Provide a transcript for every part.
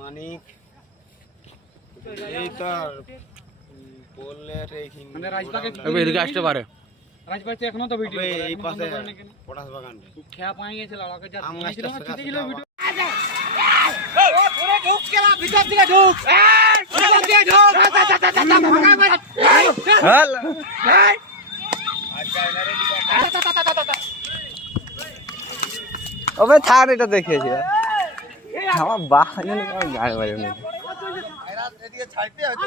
মানিক এই তার বললে মানে রাজবাগে এদিকে আসতে পারে। রাজবাগে এখনো তো ভিডিও এই পাশে পটাশ বাগান খেয়া পাই গেছিল আগে যা আম গাছটা ছিল ভিডিও ও পুরো ঢুক কেলা ভিতর দিকে ঢুক ভিতর দিকে ঢুক ভাগা মার হাল ওবে থার এটা দেখিয়েছি আমার বাহার জন্য গাড়ি বাজে না এদিকে ছাড়তে হয়তো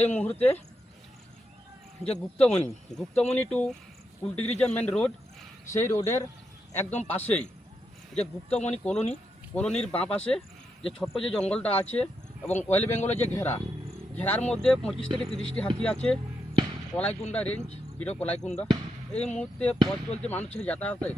এই মুহূর্তে যে গুপ্তমণি টু কুলটিগিরি যে মেন রোড, সেই রোডের একদম পাশেই যে গুপ্তমণি কলোনির বাঁ পাশে যে ছোট্ট যে জঙ্গলটা আছে এবং ওয়েস্ট বেঙ্গলের যে ঘেরার মধ্যে 25 থেকে 30টি হাতি আছে। কলাইকুণ্ডা রেঞ্জ, বীর কলাইকুণ্ডা। এই মুহূর্তে পথ চলতে মানুষের যাতায়াতে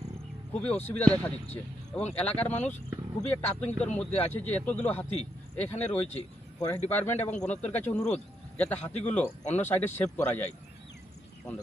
খুবই অসুবিধা দেখা দিচ্ছে এবং এলাকার মানুষ খুবই একটা আতঙ্কিতর মধ্যে আছে যে এতগুলো হাতি এখানে রয়েছে। ফরেস্ট ডিপার্টমেন্ট এবং বন দপ্তরের কাছে অনুরোধ যাতে হাতিগুলো অন্য সাইডে সেভ করা যায়। বন্ধ